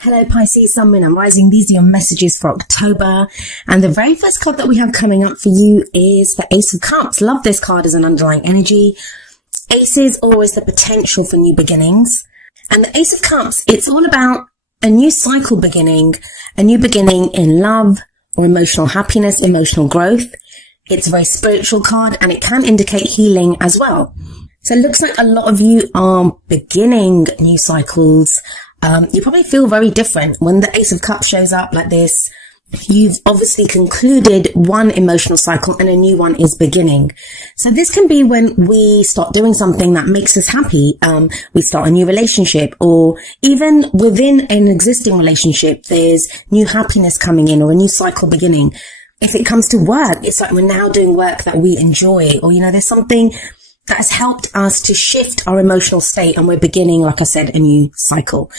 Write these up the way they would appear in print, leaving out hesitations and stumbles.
Hello Pisces, Sun, Moon and Rising. These are your messages for October. And the very first card that we have coming up for you is the Ace of Cups. Love this card as an underlying energy. Aces always the potential for new beginnings. And the Ace of Cups, it's all about a new cycle beginning, a new beginning in love or emotional happiness, emotional growth. It's a very spiritual card and it can indicate healing as well. So it looks like a lot of you are beginning new cycles. You probably feel very different when the Ace of Cups shows up like this. You've obviously concluded one emotional cycle and a new one is beginning. So this can be when we start doing something that makes us happy. We start a new relationship, or even within an existing relationship, there's new happiness coming in or a new cycle beginning. If it comes to work, it's like we're now doing work that we enjoy, or, there's something that has helped us to shift our emotional state and we're beginning, like I said, a new cycle.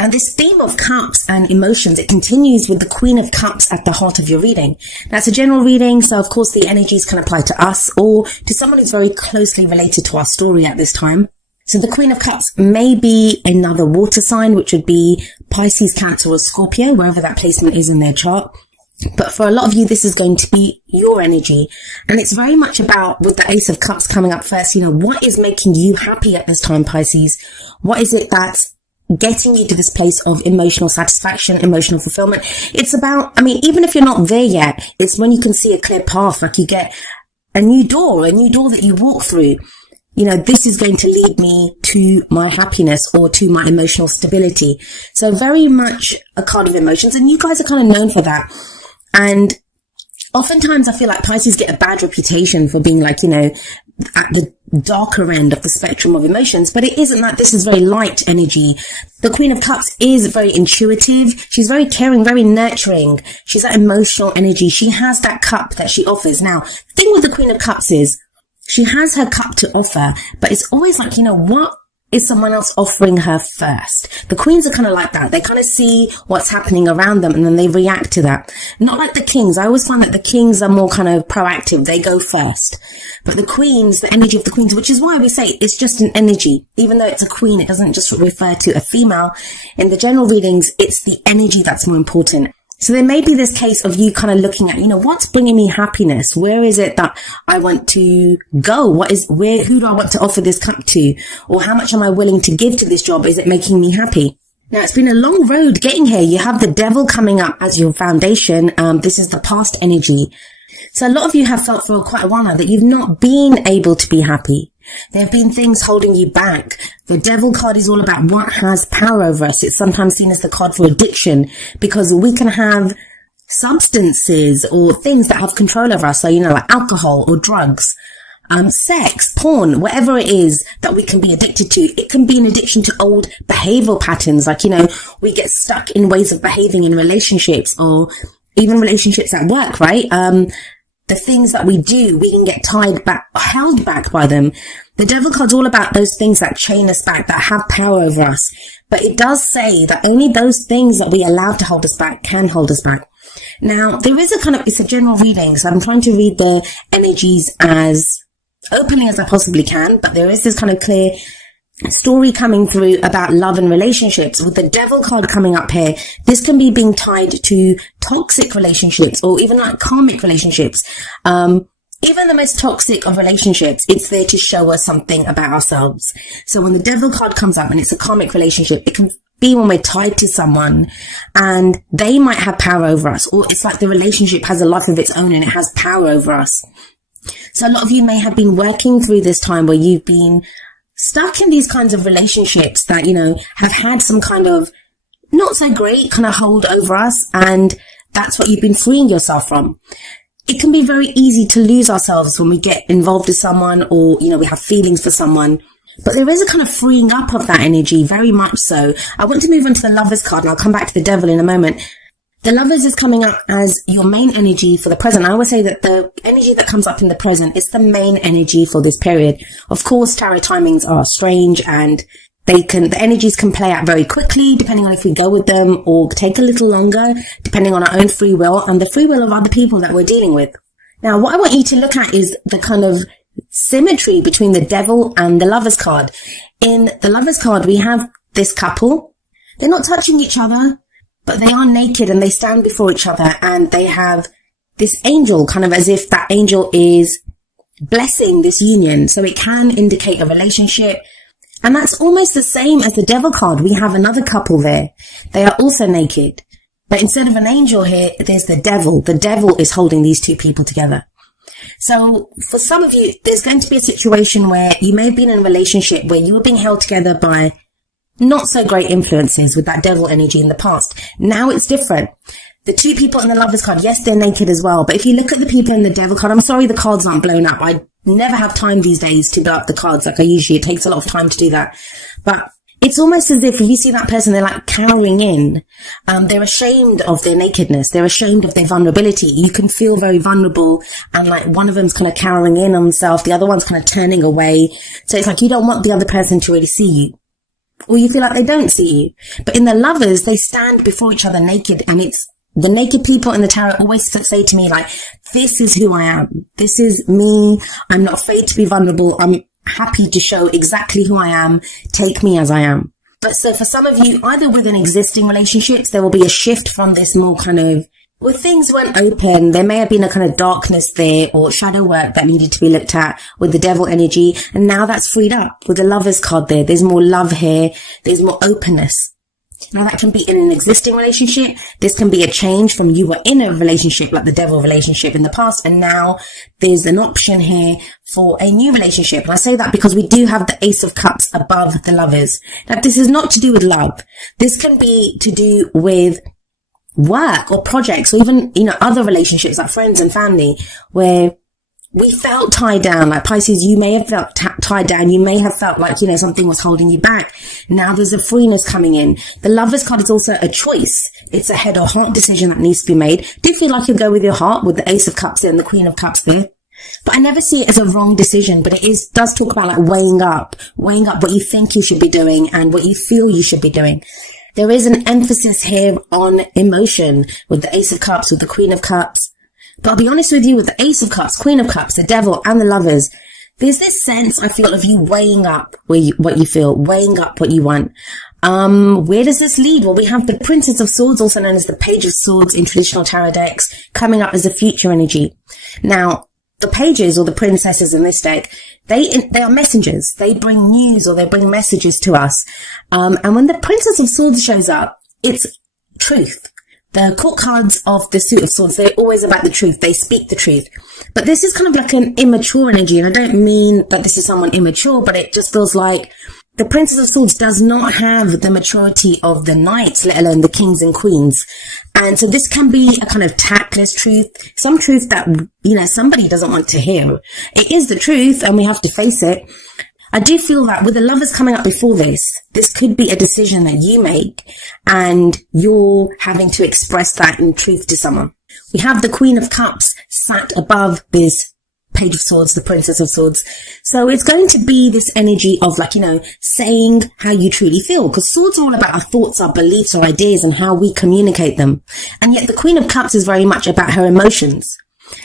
And this theme of cups and emotions, it continues with the Queen of Cups at the heart of your reading. That's a general reading, so of course the energies can apply to us or to someone who's very closely related to our story at this time. So the Queen of Cups may be another water sign, which would be Pisces, Cancer or Scorpio, wherever that placement is in their chart. But for a lot of you, this is going to be your energy. And it's very much about, with the Ace of Cups coming up first, what is making you happy at this time, Pisces? What is it that's getting you to this place of emotional satisfaction, emotional fulfillment? It's about, even if you're not there yet, it's when you can see a clear path, like you get a new door that you walk through. This is going to lead me to my happiness or to my emotional stability. So very much a card of emotions. And you guys are kind of known for that. And oftentimes I feel like Pisces get a bad reputation for being like, at the darker end of the spectrum of emotions, but it isn't that. This is very light energy. The Queen of Cups is very intuitive. She's very caring, very nurturing. She's that emotional energy. She has that cup that she offers. Now, the thing with the Queen of Cups is she has her cup to offer, but it's always like, what is someone else offering her first? The queens are kind of like that. They kind of see what's happening around them and then they react to that. Not like the kings. I always find that the kings are more kind of proactive. They go first. But the queens, the energy of the queens, which is why we say it's just an energy. Even though it's a queen, it doesn't just refer to a female. In the general readings, it's the energy that's more important. So there may be this case of you kind of looking at, what's bringing me happiness? Where is it that I want to go? Who do I want to offer this cup to? Or how much am I willing to give to this job? Is it making me happy? Now, it's been a long road getting here. You have the Devil coming up as your foundation. This is the past energy. So a lot of you have felt for quite a while now that you've not been able to be happy. There have been things holding you back. The Devil card is all about what has power over us. It's sometimes seen as the card for addiction because we can have substances or things that have control over us. So, like alcohol or drugs, sex, porn, whatever it is that we can be addicted to. It can be an addiction to old behavioral patterns. Like, we get stuck in ways of behaving in relationships or even relationships at work, right? The things that we do, we can get tied back, held back by them. The Devil card's all about those things that chain us back, that have power over us. But it does say that only those things that we allow to hold us back can hold us back. Now, there is it's a general reading, so I'm trying to read the energies as openly as I possibly can, but there is this kind of clear story coming through about love and relationships. With the Devil card coming up here, this can be being tied to toxic relationships or even like karmic relationships. Even the most toxic of relationships, it's there to show us something about ourselves. So when the Devil card comes up and it's a karmic relationship, it can be when we're tied to someone and they might have power over us, or it's like the relationship has a life of its own and it has power over us. So a lot of you may have been working through this time where you've been stuck in these kinds of relationships that, have had some kind of not so great kind of hold over us. And that's what you've been freeing yourself from. It can be very easy to lose ourselves when we get involved with someone or, we have feelings for someone. But there is a kind of freeing up of that energy, very much so. I want to move on to the Lovers card and I'll come back to the Devil in a moment. The Lovers is coming up as your main energy for the present. I always say that the energy that comes up in the present is the main energy for this period. Of course, tarot timings are strange and the energies can play out very quickly depending on if we go with them, or take a little longer depending on our own free will and the free will of other people that we're dealing with. Now, what I want you to look at is the kind of symmetry between the Devil and the Lovers card. In the Lovers card, we have this couple. They're not touching each other, but they are naked and they stand before each other, and they have this angel, kind of as if that angel is blessing this union. So it can indicate a relationship. And that's almost the same as the devil card. We have another couple there. They are also naked. But instead of an angel here, there's the devil. The devil is holding these two people together. So for some of you, there's going to be a situation where you may have been in a relationship where you were being held together by not so great influences with that devil energy in the past. Now it's different. The two people in the Lovers card, yes, they're naked as well. But if you look at the people in the devil card, I'm sorry the cards aren't blown up. I never have time these days to blow up the cards like I usually. It takes a lot of time to do that. But it's almost as if you see that person, they're like cowering in. They're ashamed of their nakedness. They're ashamed of their vulnerability. You can feel very vulnerable, and like one of them's kind of cowering in on themselves. The other one's kind of turning away. So it's like you don't want the other person to really see you, or you feel like they don't see you. But in the Lovers, they stand before each other naked, and it's the naked people in the tarot always say to me, like, this is who I am. This is me. I'm not afraid to be vulnerable. I'm happy to show exactly who I am. Take me as I am. But so for some of you, either within existing relationships, there will be a shift from this more kind of, where things weren't open, there may have been a kind of darkness there or shadow work that needed to be looked at with the devil energy. And now that's freed up with the Lovers card there. There's more love here. There's more openness. Now that can be in an existing relationship. This can be a change from you were in a relationship like the devil relationship in the past, and now there's an option here for a new relationship. And I say that because we do have the Ace of Cups above the Lovers. Now this is not to do with love. This can be to do with work or projects, or even, other relationships like friends and family, where we felt tied down. Like Pisces, you may have felt tied down. You may have felt like, something was holding you back. Now there's a freeness coming in. The Lovers card is also a choice. It's a head or heart decision that needs to be made. Do feel like you go with your heart with the Ace of Cups there and the Queen of Cups there. But I never see it as a wrong decision, but it does talk about like weighing up what you think you should be doing and what you feel you should be doing. There is an emphasis here on emotion with the Ace of Cups, with the Queen of Cups. But I'll be honest with you, with the Ace of Cups, Queen of Cups, the Devil, and the Lovers, there's this sense, I feel, of you weighing up what you feel, weighing up what you want. Where does this lead? Well, we have the Princess of Swords, also known as the Page of Swords in traditional tarot decks, coming up as a future energy. Now, the pages or the princesses in this deck, they are messengers. They bring news or they bring messages to us. And when the Princess of Swords shows up, it's truth. The court cards of the Suit of Swords, they're always about the truth. They speak the truth. But this is kind of like an immature energy. And I don't mean that this is someone immature, but it just feels like the Princess of Swords does not have the maturity of the knights, let alone the kings and queens. And so this can be a kind of tactless truth, some truth that, somebody doesn't want to hear. It is the truth and we have to face it. I do feel that with the Lovers coming up before this could be a decision that you make and you're having to express that in truth to someone. We have the Queen of Cups sat above this Page of Swords, the Princess of Swords. So it's going to be this energy of saying how you truly feel, because swords are all about our thoughts, our beliefs, our ideas and how we communicate them. And yet the Queen of Cups is very much about her emotions.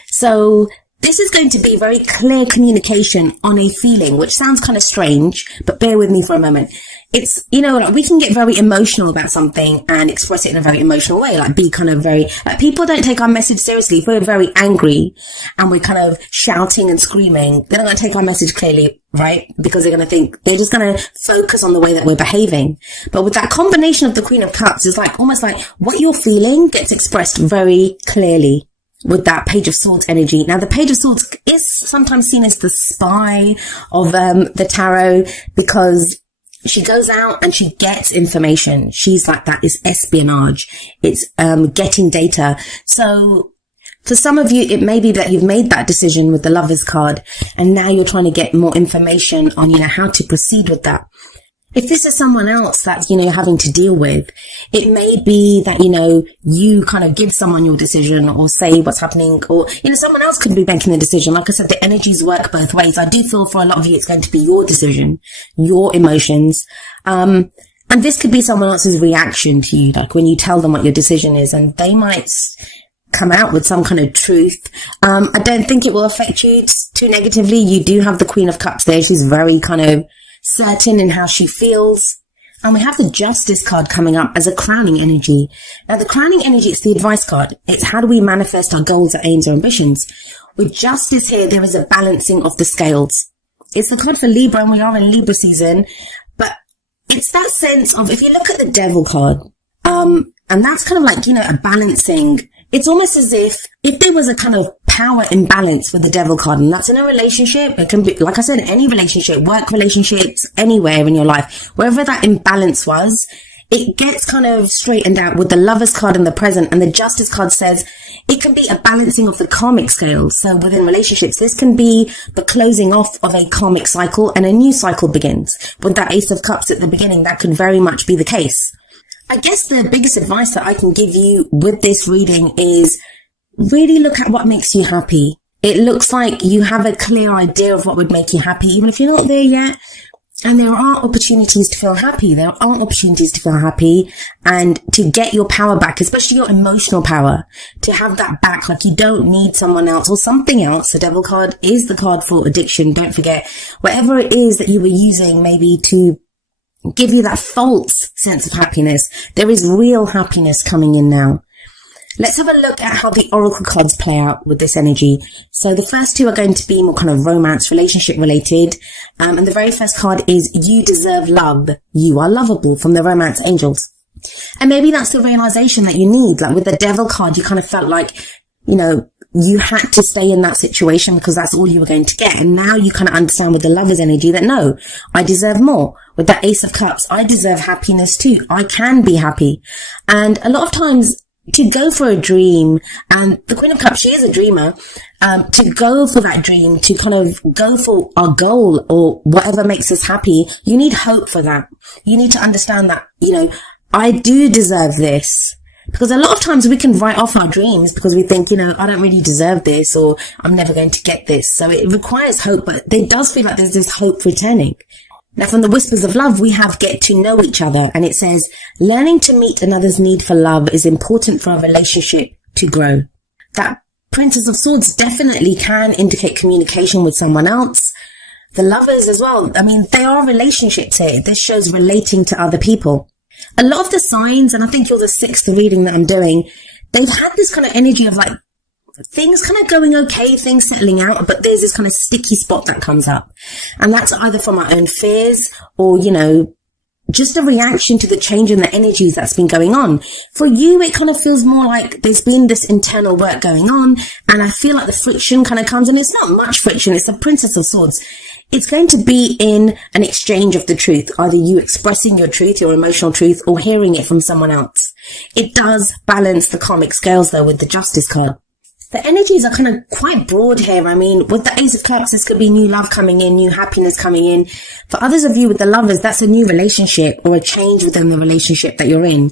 So this is going to be very clear communication on a feeling, which sounds kind of strange, but bear with me for a moment. It's, we can get very emotional about something and express it in a very emotional way, be kind of very, people don't take our message seriously. If we're very angry and we're kind of shouting and screaming, they're not going to take our message clearly, right? Because they're going to think, they're just going to focus on the way that we're behaving. But with that combination of the Queen of Cups, it's almost like what you're feeling gets expressed very clearly with that Page of Swords energy. Now, the Page of Swords is sometimes seen as the spy of the tarot, because she goes out and she gets information. She's like that. It's espionage. It's getting data. So for some of you, it may be that you've made that decision with the Lovers card and now you're trying to get more information on, how to proceed with that. If this is someone else that's, having to deal with, it may be that, you kind of give someone your decision or say what's happening, or, someone else could be making the decision. Like I said, the energies work both ways. I do feel for a lot of you, it's going to be your decision, your emotions. And this could be someone else's reaction to you, like when you tell them what your decision is, and they might come out with some kind of truth. I don't think it will affect you too negatively. You do have the Queen of Cups there. She's very kind of certain in how she feels. And we have the Justice card coming up as a crowning energy. Now, the crowning energy, it's the advice card. It's how do we manifest our goals, our aims, our ambitions. With Justice here, there is a balancing of the scales. It's the card for Libra, and we are in Libra season. But it's that sense of, if you look at the Devil card, and that's kind of like, a balancing. It's almost as if there was a kind of power imbalance with the Devil card, and that's in a relationship. It can be, like I said, any relationship, work relationships, anywhere in your life, wherever that imbalance was, it gets kind of straightened out with the Lovers card in the present, and the Justice card says it can be a balancing of the karmic scales. So within relationships, this can be the closing off of a karmic cycle and a new cycle begins. With that Ace of Cups at the beginning, that could very much be the case. I guess the biggest advice that I can give you with this reading is really look at what makes you happy. It looks like you have a clear idea of what would make you happy, even if you're not there yet. And there are opportunities to feel happy. There are opportunities to feel happy and to get your power back, especially your emotional power, to have that back. Like, you don't need someone else or something else. The Devil card is the card for addiction. Don't forget, whatever it is that you were using maybe to give you that false sense of happiness, there is real happiness coming in now. Let's have a look at how the oracle cards play out with this energy. So the first two are going to be more kind of romance, relationship related. And the very first card is You Deserve Love. You are lovable, from the Romance Angels. And maybe that's the realization that you need. Like with the Devil card, you kind of felt like, you had to stay in that situation because that's all you were going to get. And now you kind of understand with the Lover's energy that no, I deserve more. With that Ace of Cups, I deserve happiness too. I can be happy. And a lot of times, to go for a dream, and the Queen of Cups, she is a dreamer, to go for that dream, to kind of go for our goal or whatever makes us happy, you need hope for that. You need to understand that, I do deserve this. Because a lot of times we can write off our dreams because we think, I don't really deserve this, or I'm never going to get this. So it requires hope, but it does feel like there's this hope returning. Now, from the Whispers of Love, we have Get to Know Each Other, and it says, learning to meet another's need for love is important for our relationship to grow. That Princess of Swords definitely can indicate communication with someone else. The Lovers as well. I mean, they are relationships here. This shows relating to other people. A lot of the signs, and I think you're the sixth reading that I'm doing, they've had this kind of energy of like things kind of going okay, things settling out, but there's this kind of sticky spot that comes up. And that's either from our own fears or, just a reaction to the change in the energies that's been going on. For you, it kind of feels more like there's been this internal work going on, and I feel like the friction kind of comes, and it's not much friction. It's the Princess of Swords. It's going to be in an exchange of the truth, either you expressing your truth, your emotional truth, or hearing it from someone else. It does balance the karmic scales, though, with the Justice card. The energies are kind of quite broad here. I mean, with the Ace of Cups, this could be new love coming in, new happiness coming in. For others of you with the Lovers, that's a new relationship or a change within the relationship that you're in.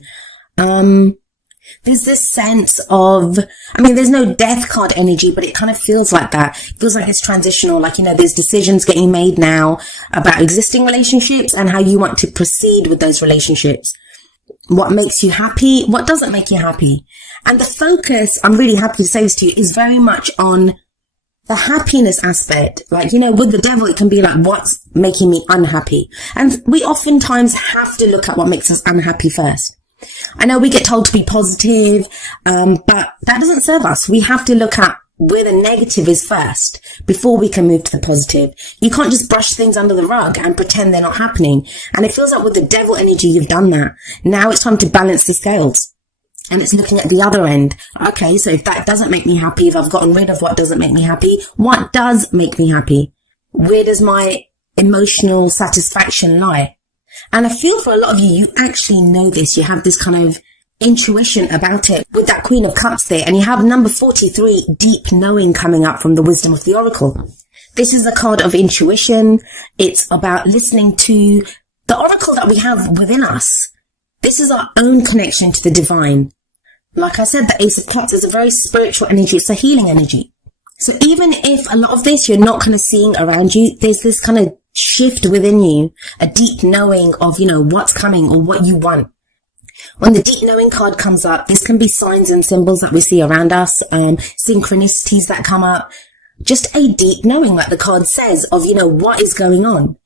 There's this sense of, there's no death card energy, but it kind of feels like that. It feels like it's transitional, like, there's decisions getting made now about existing relationships and how you want to proceed with those relationships. What makes you happy? What doesn't make you happy? And the focus, I'm really happy to say this to you, is very much on the happiness aspect. Like, with the Devil, it can be like, what's making me unhappy? And we oftentimes have to look at what makes us unhappy first. I know we get told to be positive, but that doesn't serve us. We have to look at where the negative is first before we can move to the positive. You can't just brush things under the rug and pretend they're not happening. And it feels like with the Devil energy, you've done that. Now it's time to balance the scales. And it's looking at the other end. Okay, so if that doesn't make me happy, if I've gotten rid of what doesn't make me happy, what does make me happy? Where does my emotional satisfaction lie? And I feel for a lot of you, you actually know this. You have this kind of intuition about it with that Queen of Cups there. And you have number 43, deep knowing, coming up from the Wisdom of the Oracle. This is a card of intuition. It's about listening to the oracle that we have within us. This is our own connection to the divine. Like I said, the Ace of Cups is a very spiritual energy. It's a healing energy. So even if a lot of this you're not kind of seeing around you, there's this kind of shift within you, a deep knowing of, what's coming or what you want. When the deep knowing card comes up, this can be signs and symbols that we see around us, synchronicities that come up, just a deep knowing, like the card says, of, what is going on.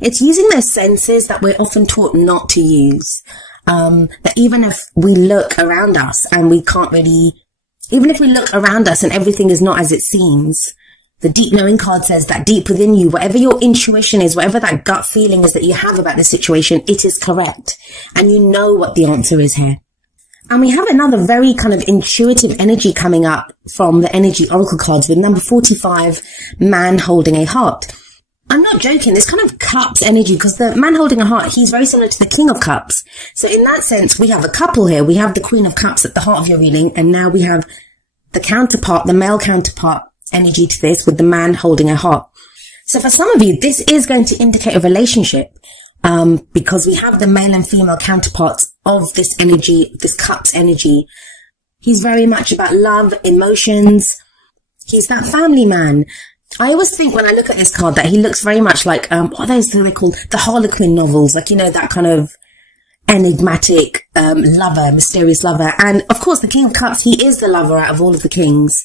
It's using those senses that we're often taught not to use. That even if we look around us and we can't really, even if we look around us and everything is not as it seems, the deep knowing card says that deep within you, whatever your intuition is, whatever that gut feeling is that you have about the situation, it is correct. And you know what the answer is here. And we have another very kind of intuitive energy coming up from the energy oracle cards with number 45, man holding a heart. I'm not joking, this kind of cups energy, because the man holding a heart, he's very similar to the king of cups. So in that sense, we have a couple here. We have the queen of cups at the heart of your reading, and now we have the counterpart, the male counterpart energy to this with the man holding a heart. So for some of you, this is going to indicate a relationship, because we have the male and female counterparts of this energy, this cups energy. He's very much about love, emotions. He's that family man. I always think when I look at this card that he looks very much like, what are those they're called? The Harlequin novels, like, you know, that kind of enigmatic, lover, mysterious lover. And of course, the King of Cups, he is the lover out of all of the kings.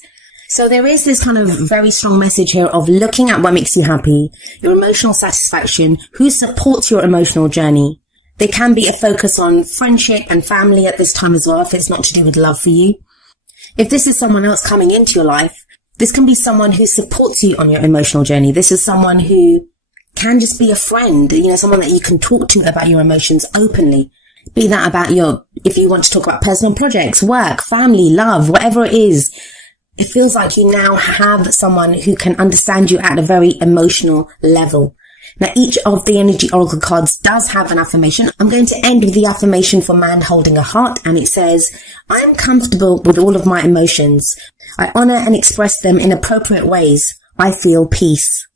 So there is this kind of very strong message here of looking at what makes you happy, your emotional satisfaction, who supports your emotional journey. There can be a focus on friendship and family at this time as well, if it's not to do with love for you. If this is someone else coming into your life, this can be someone who supports you on your emotional journey. This is someone who can just be a friend, you know, someone that you can talk to about your emotions openly. Be that about if you want to talk about personal projects, work, family, love, whatever it is. It feels like you now have someone who can understand you at a very emotional level. Now, each of the energy oracle cards does have an affirmation. I'm going to end with the affirmation for man holding a heart, and it says, I am comfortable with all of my emotions. I honor and express them in appropriate ways. I feel peace.